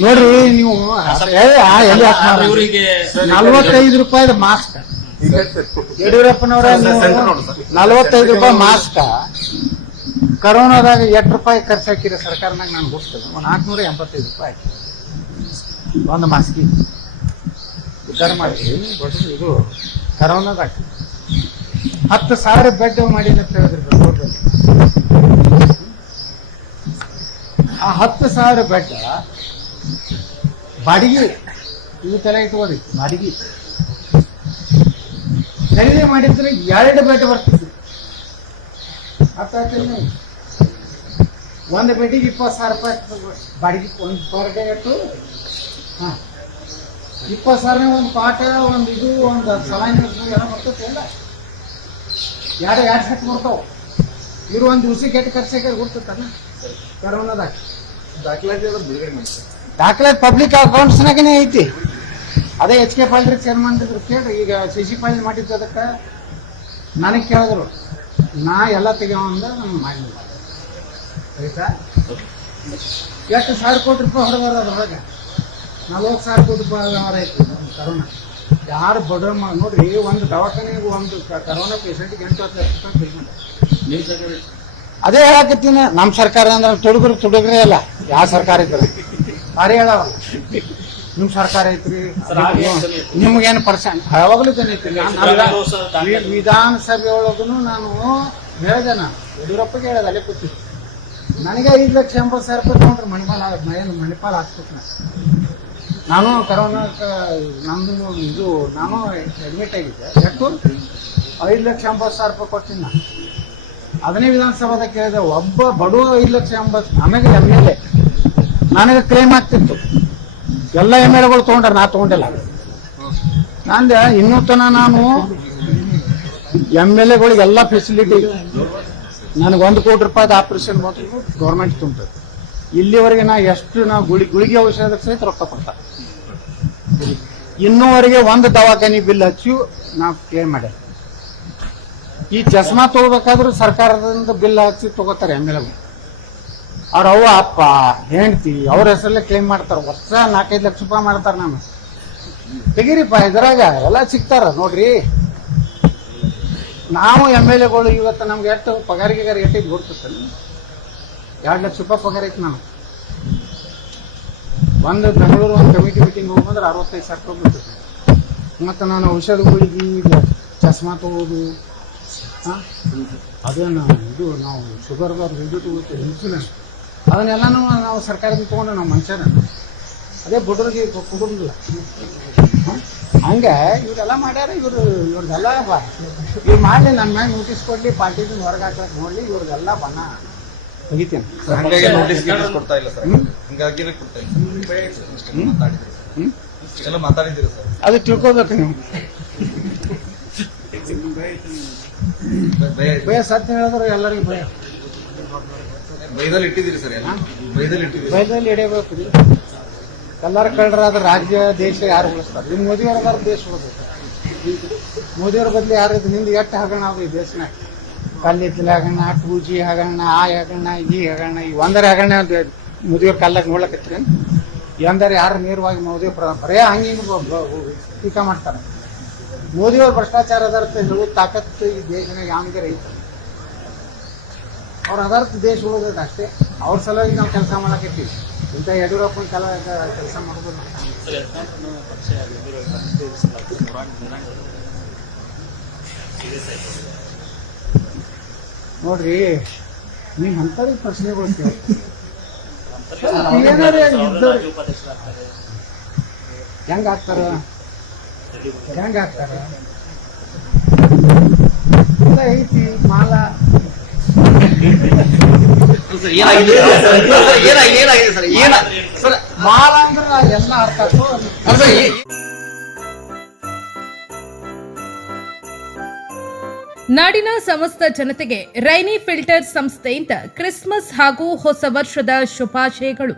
ನೋಡ್ರಿ ನೀವು? ಇವರಿಗೆ ನಲ್ವತ್ತೈದು ರೂಪಾಯಿ ಮಾಸ್ಕ್. ಯಡಿಯೂರಪ್ಪನವರ ನಲ್ವತ್ತೈದು ರೂಪಾಯಿ ಮಾಸ್ಕ್. ಕರೋನಾದಾಗ ಎಷ್ಟು ರೂಪಾಯಿ ಖರ್ಚು ಹಾಕಿರ ಸರ್ಕಾರನಾಗ ನಾನು ಗೊತ್ತದ ಒಂದು ನಾಲ್ಕುನೂರ ಎಂಬತ್ತೈದು ರೂಪಾಯಿ ಹಾಕಿ ಒಂದು ಮಾಸ್ಕಿ. ವಿಚಾರ ಮಾಡಿ ಇದು ಕರೋನಾದಾಗ. ಹತ್ತು ಸಾವಿರ ಬೆಡ್ ಮಾಡಿನ ಅಂತ ಹೇಳಿದ್ರು. ಆ ಹತ್ತು ಸಾವಿರ ಬೆಟ್ಟ ಬಾಡಿಗೆ, ಈ ತರ ಇಟ್ಕೋರಿ ಬಾಡಿಗೆ ಖರೀದಿ ಮಾಡಿದ್ರೆ ಎರಡು ಬೆಟ್ಟ ಬರ್ತಿದ್ವಿ. ಅರ್ಥ ಆಯ್ತಿಲ್ಲ ನೀವು? ಒಂದು ಬೆಟ್ಟಿಗೆ ಇಪ್ಪತ್ತು ಸಾವಿರ ರೂಪಾಯಿ ಬಾಡಿಗೆ ಒಂದು ಪರ್ ಇಟ್ಟು, ಹಾಂ. ಇಪ್ಪತ್ತು ಸಾವಿರ ಒಂದು ಪಾಠ, ಒಂದು ಇದು, ಒಂದು ಸಲಾನ್ ಎಲ್ಲ ಬರ್ತೈತೆ ಎಲ್ಲ. ಎರಡು ಎರಡು ಸೆಟ್ ಬರ್ತಾವೆ. ಇರೋ ಒಂದು ದಿವ್ಸಕ್ಕೆ ಎಷ್ಟು ಖರ್ಚಾಗ ದಾಖಲಾತಿ ಅದ್ರ ಬಿಡುಗಡೆ ನಾಗೇನೆ ದಾಖಲೆ ಪಬ್ಲಿಕ್ ಅಕೌಂಟ್ಸ್ನಾಗನೇ ಐತಿ. ಅದೇ ಎಚ್ ಕೆ ಪಾಲ್ರಿ ಚೇರ್ಮನ್ ಇದ್ರು ಕೇಳ್ರಿ ಈಗ ಸಿ ಸಿ ಪಾಲ್ ಮಾಡಿದ್ದು ಅದಕ್ಕೆ ನನಗೆ ಕೇಳಿದ್ರು. ನಾ ಎಲ್ಲ ತೆಗಿಯೋ ಅಂದ್ರೆ ನಾನು ಮಾಡಿ ಆಯ್ತಾ? ಎಷ್ಟು ಸಾವಿರ ಕೋಟಿ ರೂಪಾಯಿ ಹೊಡೆದಾರ ಅದ್ರೊಳಗೆ? ನಲ್ವತ್ತು ಸಾವಿರ ಕೋಟಿ ರೂಪಾಯಿ ವ್ಯವಹಾರ ಐತಿ ಕರೋನಾ. ಯಾರು ಬಡ ನೋಡ್ರಿ ಒಂದು ದವಾಖಾನೆಗೆ ಒಂದು ಕರೋನಾ ಪೇಷಂಟ್ಗೆ ಎಂಟು ಹತ್ತು ಲಕ್ಷ ರೂಪಾಯಿ payment. ಅದೇ ಹೇಳಕತ್ತೀನಿ ನಮ್ಮ ಸರ್ಕಾರ ಅಂದ್ರೆ ತುಡುಗರು ತುಡುಗ್ರೆ ಅಲ್ಲ ಯಾವ ಸರ್ಕಾರ ಇದ್ರೆ. ಭಾರಿ ಹೇಳವ ನಿಮ್ ಸರ್ಕಾರ ಐತ್ರಿ ನಿಮ್ಗೇನು ಪರ್ಸೆಂಟ್ ಯಾವಾಗಲೂ ವಿಧಾನ- ವಿಧಾನಸಭೆ. ಒಳಗೂ ನಾನು ಹೇಳಿದೆ ನಾನು. ಯಡಿಯೂರಪ್ಪಗೆ ಹೇಳಿದೆ ಅಲ್ಲೇ ಕೂತಿದ್ದೆ. ನನಗೆ ಐದು ಲಕ್ಷ ಎಂಬತ್ತು ಸಾವಿರ ರೂಪಾಯಿ ತೊಗೊಂಡ್ರೆ ಮಣಿಪಾಲ ಏನು ಮಣಿಪಾಲ ಹಾಕ್ಬೇಕು ನಾನು. ನಾನು ಕರೋನಾ ನಂದು ಇದು ನಾನು ಅಡ್ಮಿಟ್ ಆಗಿದ್ದೆ. ಎಷ್ಟು? ಐದು ಲಕ್ಷ ಎಂಬತ್ತು ಸಾವಿರ ರೂಪಾಯಿ ಕೊಡ್ತೀನಿ ನಾನು. ಅದನ್ನೇ ವಿಧಾನಸಭಾದ ಕೇಳಿದೆ ಒಬ್ಬ ಬಡವ ಐದು ಲಕ್ಷ ಎಂಬತ್ತು, ನನಗೆ ಎಂ ಎಲ್ ಎ ನನಗೆ ಕ್ಲೇಮ್ ಆಗ್ತಿತ್ತು. ಎಲ್ಲ ಎಂ ಎಲ್ ಎಗಳು ತೊಗೊಂಡ್ರೆ, ನಾ ತೊಗೊಂಡಿಲ್ಲ. ನಂದೆ ಇನ್ನೂ ತನ ನಾನು ಎಂ ಎಲ್ ಎಗಳಿಗೆ ಎಲ್ಲ ಫೆಸಿಲಿಟಿ ನನಗೆ ಒಂದು ಕೋಟಿ ರೂಪಾಯಿದ ಆಪರೇಷನ್ ಮಾತ್ರ ಗೌರ್ಮೆಂಟ್ ತುಂಬಿದೆ ಇಲ್ಲಿವರೆಗೆ ನಾ ಎಷ್ಟು, ನಾ ಗುಳಿ, ಗುಳಿಗೆ ಔಷಧ ಸಹಿತ ರೊಕ್ಕ ಕೊಡ್ತಾರೆ ಇನ್ನೂವರೆಗೆ ಒಂದು ದವಾಖಾನಿ ಬಿಲ್ ಹಚ್ಚಿ ನಾವು ಕ್ಲೇಮ್ ಮಾಡ್ಯಾರ ಈ ಚಸ್ಮಾ ತಗೋಬೇಕಾದ್ರೂ ಸರ್ಕಾರದಿಂದ ಬಿಲ್ ಹಚ್ಚಿ ತಗೋತಾರೆ ಎಂ ಎಲ್ ಅವ್ರ ಅವ್ವ, ಅಪ್ಪ, ಹೆಂಡ್ತಿ ಅವ್ರ ಹೆಸರಲ್ಲೇ ಕ್ಲೇಮ್ ಮಾಡ್ತಾರೆ. ವರ್ಷ ನಾಲ್ಕೈದು ಲಕ್ಷ ರೂಪಾಯಿ ಮಾಡ್ತಾರೆ ನಾನು. ತೆಗೀರಿಪ್ಪ, ಇದ್ರಾಗ ಎಲ್ಲ ಸಿಗ್ತಾರ ನೋಡ್ರಿ. ನಾವು ಎಂ ಎಲ್ ಎಗಳು ಇವತ್ತು ನಮ್ಗೆ ಎಷ್ಟು ಪಗಾರಿಗೆ ಎಷ್ಟು ಗೊತ್ತಿರ್ತಲ್ಲ ಎರಡು ಲಕ್ಷ ರೂಪಾಯಿ ಪಗಾರ ಐತಿ ನಾನು ಒಂದು ಬೆಂಗಳೂರು ಒಂದು ಕಮಿಟಿ ಮೀಟಿಂಗ್ ಹೋಗ್ಬಂದ್ರೆ ಅರವತ್ತೈದು ಸಾವಿರ ರೂಪಾಯಿ ಮತ್ತು ನಾನು ಔಷಧಗಳಿಗೆ ಚಸ್ಮಾ ತಗೋದು. ಹಾಂ? ಅದನ್ನು ಇದು ನಾವು ಶುಗರ್ ಇದು ತಗೋತೀವಿ ಇನ್ಸುಲಿನ್ ಅದನ್ನೆಲ್ಲನೂ ನಾವು ಸರ್ಕಾರದಿಂದ ತೊಗೊಂಡು ನಾವು ಮನುಷ್ಯನ ಅದೇ ಬುಡ್ರಿಗೆ ಕೊಡೋದಿಲ್ಲ ಹಂಗೆ ಇವರೆಲ್ಲ ಮಾಡ್ಯಾರ ಇವರು ಇವ್ರದೆಲ್ಲ ಬ ಇವ್ರು ಮಾಡಿ ನನ್ನ ಮ್ಯಾಗ ನೋಟಿಸ್ ಕೊಡ್ಲಿ ಪಾರ್ಟಿದಿಂದ ಹೊರಗೆ ಹಾಕಕ್ಕೆ ನೋಡ್ಲಿ ಇವ್ರದೆಲ್ಲ ಬಣ್ಣ. ತೆಗಿತೀನಿ ಹಂಗಾಗಿ ನೋಟಿಸ್ ಗೀಟಿಸ್ ಕೊಡ್ತಾ ಇಲ್ಲ ಸರ್. ಹಂಗಾಗಿ ಕೊಡ್ತಾ ಇಲ್ಲ ಇಷ್ಟೆಲ್ಲ ಮಾತಾಡಿದ್ರಿ ಸರ್? ಅದು ತಿಳ್ಕೊಬೇಕು ನೀವು. ಭಯ ಸತ್ಯ ಹೇಳಿದ್ರೆ ಎಲ್ಲರಿಗೂ ಭಯ. ಭಯದಲ್ಲಿ ಇಟ್ಟಿದ್ದೀರಿ ಸರ್ ಎಲ್ಲ? ಭಯದಲ್ಲಿ ಇಟ್ಟಿದ್ದೀರಿ ಭಯದಲ್ಲಿ ಹಿಡಿಯಬೇಕು ಎಲ್ಲರ ಕಳ್ಳರಾದ ರಾಜ್ಯ ದೇಶ ಯಾರು ಉಳಿಸ್ತಾರೆ? ನಿಮ್ಮ ಮೋದಿಯವರ ದೇಶ ಉಳಿಸ್ತಾರೆ ಮೋದಿಯವ್ರ ಬದಲು ಯಾರು ಇದು ನಿಂದು ಎಷ್ಟು ಹಗರಣ ಆಗ ಈ ದೇಶನಾಗ ಕಲ್ಲಿದ್ದಲ ಹಗರಣ ಟೂ ಜಿ ಹಗರಣ ಆ ಹಗರಣ ಈ ಹಗರಣ ಈ ಒಂದರ ಹಗರಣ ಮೋದಿಯವ್ರ ಕಲ್ಲಾಗ ನೋಡ್ಲಕತ್ರಿ ಎಂದರೆ ಯಾರು ನೇರವಾಗಿ ಮೋದಿ ಬರೇ ಹಂಗೆ ಟೀಕಾ ಮಾಡ್ತಾರೆ. ಮೋದಿಯವ್ರ ಭ್ರಷ್ಟಾಚಾರ ಅದರ್ಥ ಹೇಳುವ ತಾಕತ್ತು ಈ ದೇಶನಾಗ ಯಾವನಿಗೆ ರೈತ. ಅವ್ರ ಅದರ್ಥ ದೇಶ ಉಳಿದೈತೆ ಅಷ್ಟೇ. ಅವ್ರ ಸಲುವಾಗಿ ನಾವು ಕೆಲಸ ಮಾಡಕತ್ತೀವಿ. ಇಂಥ ಯಡಿಯೂರಪ್ಪನ ಕಲ ಕೆಲಸ ಮಾಡೋದು ನೋಡ್ರಿ ಹೆಂಗ್ ನೀವು ಅಂಥವ್ರಿಗೆ ಪ್ರಶ್ನೆಗಳು ಕೇಳಿ. ಹೆಂಗ್ ಆಗ್ತಾರ? ಎಲ್ಲ ಐತಿ ಮಾಲ. ಏನಾಗಿದೆ? ಏನಾಗಿದೆ? ಸರ್ ಏನ ಸರ್ ಮಾಲ ಅಂದ್ರೆ ಎಲ್ಲ ಅರ್ಥ. ಅಲ್ಲ ನಾಡಿನ ಸಮಸ್ತ ಜನತೆಗೆ ರೈನಿ ಫಿಲ್ಟರ್ ಸಂಸ್ಥೆಯಿಂದ ಕ್ರಿಸ್ಮಸ್ ಹಾಗೂ ಹೊಸ ವರ್ಷದ ಶುಭಾಶಯಗಳು.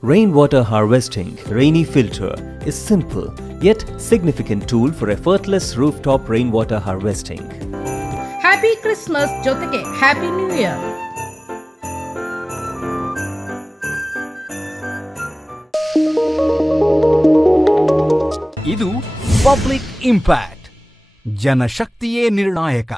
Rainwater harvesting, Rainy Filter, is simple yet significant tool for effortless rooftop rainwater harvesting. Happy Christmas ಜೊತೆಗೆ ಹ್ಯಾಪಿ ನ್ಯೂ ಇಯರ್ ಇದು ಪಬ್ಲಿಕ್ ಇಂಪ್ಯಾಕ್ಟ್ ಜನಶಕ್ತಿಯೇ ನಿರ್ಣಾಯಕ.